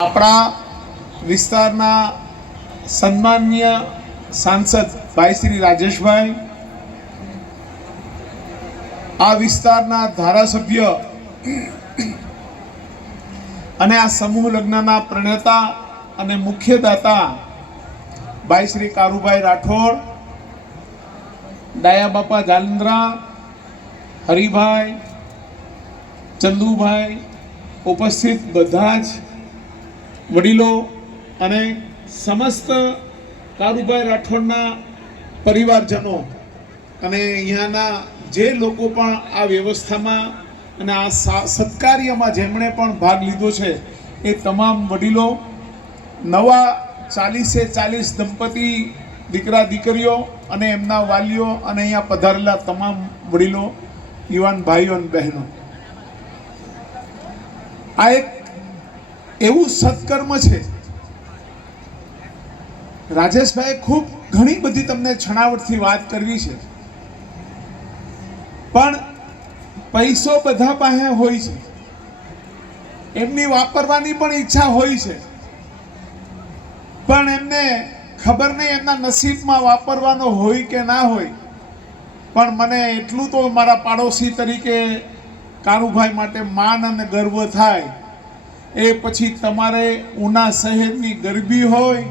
આપણા વિસ્તારના સન્માનીય સાંસદ ભાઈ શ્રી રાજેશભાઈ, આ વિસ્તારના ધારાસભ્ય અને આ સમૂહ લગ્નના પ્રણેતા અને મુખ્ય દાતા ભાઈ શ્રી કારુભાઈ રાઠોડ, ડાયા બાપા જાલંદ્રા, હરિભાઈ, ચંદુભાઈ, ઉપસ્થિત બધા જ વડીલો અને સમસ્ત કારુભાઈ રાઠોડના પરિવારજનો અને અહીંયાના જે લોકો પણ આ વ્યવસ્થામાં અને આ સત્કાર્યમાં જેમણે પણ ભાગ લીધો છે એ તમામ વડીલો, નવા 40 દંપતી દીકરા દીકરીઓ અને એમના વાલીઓ અને અહીંયા પધારેલા તમામ વડીલો, યુવાન ભાઈઓ અને બહેનો, આ એક એવું સત્કર્મ છે. રાજેશભાઈ ખૂબ ઘણી બધી તમને છણાવટથી વાત કરવી છે, પણ પૈસો બધા પાસે હોય છે, એમની વાપરવાની પણ ઈચ્છા હોય છે, પણ એમને ખબર નહીં એમના નસીબમાં વાપરવાનો હોય કે ના હોય. પણ મને એટલું તો મારા પાડોશી તરીકે કારુભાઈ માટે માન અને ગર્વ થાય, એ પછી તમારે ઉના શહેરની ગરબી હોય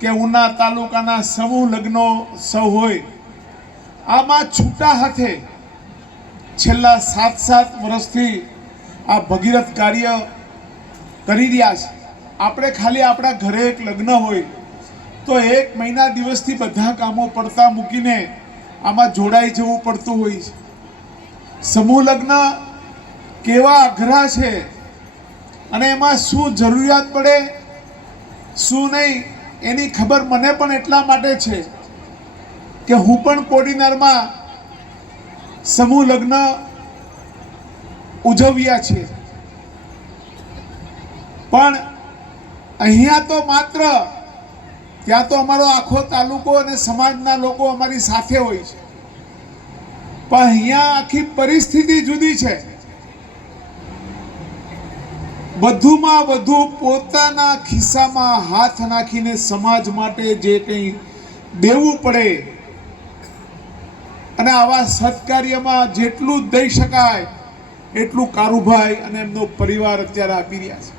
કે ઉના તાલુકાના સમૂહ લગ્નો સૌ હોય, આમાં છૂટા હાથે છેલ્લા 7 વર્ષથી આ ભગીરથ કાર્ય કરી રહ્યા છે. આપણે ખાલી આપણા ઘરે એક લગ્ન હોય તો 1 મહિના દિવસથી બધા કામો પડતા મૂકીને આમાં જોડાઈ જવું પડતું હોય છે. સમૂહ લગ્ન કેવા અઘરા છે અને એમાં શું જરૂરિયાત પડે શું નહીં એની ખબર મને પણ એટલા માટે છે કે હું પણ કોડીનારમાં સમૂહ લગ્ન ઉજવ્યા છે, પણ અહીંયા તો માત્ર ત્યાં તો અમારો આખો તાલુકો અને સમાજના લોકો અમારી સાથે હોય છે, પણ અહીંયા આખી પરિસ્થિતિ જુદી છે. વધુમાં વધુ પોતાના ખિસ્સામાં હાથ નાખીને સમાજ માટે જે કંઈ દેવું પડે અને આવા સત્કાર્યમાં જેટલું દઈ શકાય એટલું કારુભાઈ અને એમનો પરિવાર અત્યારે આપી રહ્યા છે.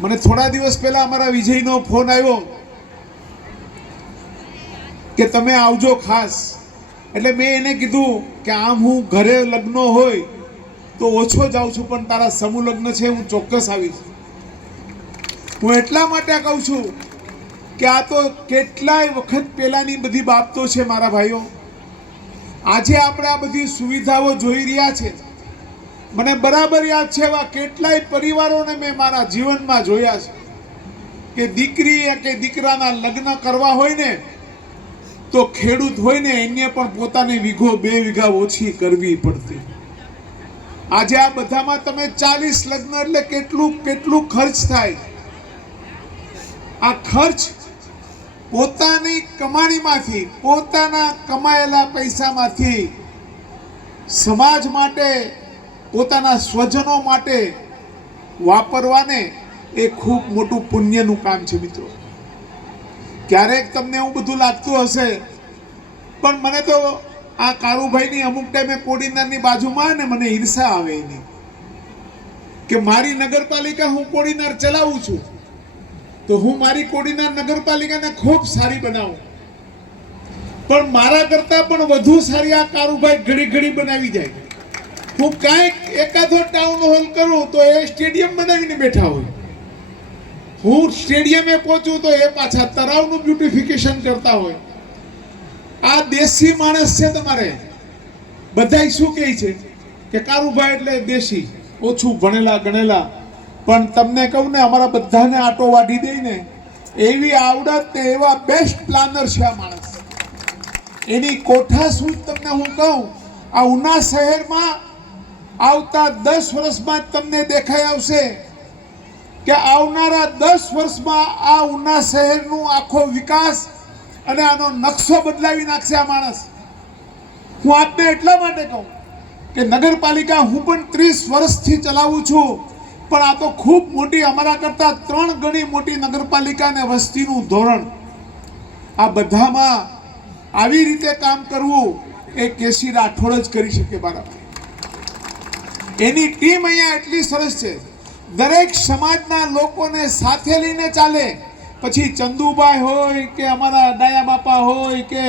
મને થોડા દિવસ પહેલા અમારા વિજયનો ફોન આવ્યો કે તમે આવજો ખાસ. એટલે મેં એને કીધું કે આમ હું ઘરે લગ્નો હોય તો ઓછો જાઉં છું, પણ તારા સમૂહ લગ્ન છે હું ચોક્કસ આવીશ. હું એટલા માટે કહું છું કે આ તો કેટલાય વખત પહેલાની બધી બાબતો છે મારા ભાઈઓ. આજે આપણે આ બધી સુવિધાઓ જોઈ રહ્યા છે. મને બરાબર યાદ છે એવા કેટલાય પરિવારોને મેં મારા જીવનમાં જોયા છે કે દીકરી કે દીકરાના લગ્ન કરવા હોય ને તો ખેડૂત હોય ને એને પણ પોતાને 1 વીઘા ઓછી કરવી પડતી. આજે આ બધામાં તમે 40 લગ્ન એટલે કેટલું ખર્ચ થાય. આ ખર્ચ પોતાની કમાણીમાંથી, પોતાના કમાયેલા પૈસામાંથી સમાજ માટે, પોતાના સ્વજનો માટે વાપરવાને એ ખૂબ મોટું પુણ્યનું કામ છે મિત્રો. ક્યારેક તમને એવું બધું લાગતું હશે, પણ મને તો આ કારુભાઈની અમુક ટાઈમે કોડીનારની બાજુમાં ને મને ઈર્ષા આવે એની કે મારી નગરપાલિકા હું કોડીનાર ચલાવું છું તો હું મારી કોડીનાર નગરપાલિકાને ખૂબ સારી બનાવું, પણ મારા કરતા પણ વધુ સારી આ કારુભાઈ ઘડી બનાવી જાય. હું કાંઈક એકાદો ટાઉન હોલ કરું તો એ સ્ટેડિયમ બનાવીને બેઠા હોય. હું સ્ટેડિયમે પહોંચું તો એ પાછા તળાવનું બ્યુટિફિકેશન કરતા હોય. આ દેશી માણસ છે. તમારે બધાય શું કહે છે કે કારુભાઈ એટલે દેશી, ઓછું ભણેલા ગણેલા, પણ તમને કહું ને અમારા બધાને આટો વાઢી દે ને એવી આવડત ને એવા બેસ્ટ પ્લાનર છે આ માણસ. એની કોઠા શું તમને હું કહું, આ ઉના શહેરમાં આવતા 10 વર્ષમાં જ તમને દેખાઈ આવશે કે આવનારા 10 વર્ષમાં આ ઉના શહેરનું આખો વિકાસ અને આનો નકશો બદલાવી નાખશે આ માણસ. હું આપને એટલા માટે કહું કે નગરપાલિકા હું પણ 30 વર્ષથી ચલાવું છું પણ આ તો ખૂબ મોટી, અમારા કરતા 3 ગણી મોટી નગરપાલિકા અને વસ્તીનું ધોરણ. આ બધામાં આવી રીતે કામ કરવું એ કેસી રાઠોડ જ કરી શકે. બરાબર, એની ટીમ અહીંયા એટલી સરસ છે, દરેક સમાજના લોકોને સાથે લઈને ચાલે. પછી ચંદુભાઈ હોય કે અમારા ડાયા બાપા હોય કે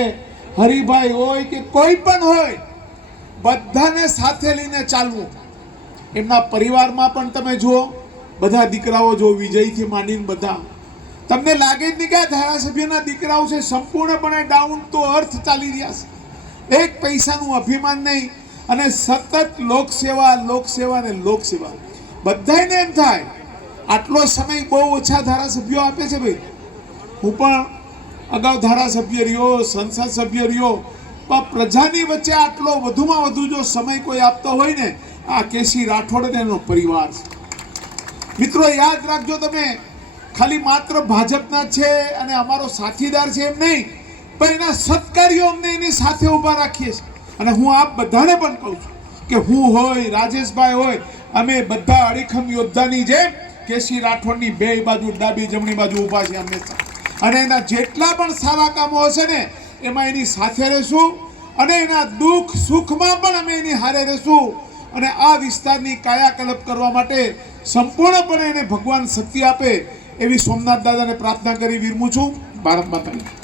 હરિભાઈ હોય કે કોઈ પણ હોય, બધાને સાથે લઈને ચાલવું. એમના પરિવારમાં પણ તમે જુઓ, બધા દીકરાઓ જો વિજયથી માંડીને બધા, તમને લાગે જ નહીં કે આ ધારાસભ્યના દીકરાઓ છે સંપૂર્ણપણે ડાઉન ટુ અર્થ ચાલી રહ્યા છે, એક પૈસાનું અભિમાન નહીં, અને સતત લોકસેવા લોકસેવા ને લોકસેવા. બધાને એમ થાય આટલો સમય બહુ ઓછા ધારાસભ્યો આપે છે. ભાઈ, હું પણ અગાઉ ધારાસભ્ય રહ્યો, સંસદ સભ્ય રહ્યો, પણ પ્રજાની વચ્ચે આટલો વધુમાં વધુ જો સમય કોઈ આપતો હોય ને, આ કેસી રાઠોડ અને એનો પરિવાર છે. મિત્રો યાદ રાખજો, તમે ખાલી માત્ર ભાજપના છે અને અમારો સાથીદાર છે એમ નહીં, પણ એના સત્કાર્યો અમને એની સાથે ઊભા રાખીએ છીએ. અને હું આપ બધાને પણ કહું છું કે હું હોય, રાજેશભાઈ હોય, અમે બધા અડીખમ યોદ્ધાની જેમ કેસી રાઠોડની બે બાજુ, ડાબી જમણી બાજુ ઊભા છે હંમેશા. અને એના જેટલા પણ સારા કામો હશે ને એમાં એની સાથે રહેશું, અને એના દુઃખ સુખમાં પણ અમે એની હારે રહેશું. અને આ વિસ્તારની કાયાકલ્પ કરવા માટે સંપૂર્ણપણે એને ભગવાન શક્તિ આપે એવી સોમનાથ દાદાને પ્રાર્થના કરી વિરમું છું. ભારત માતાની.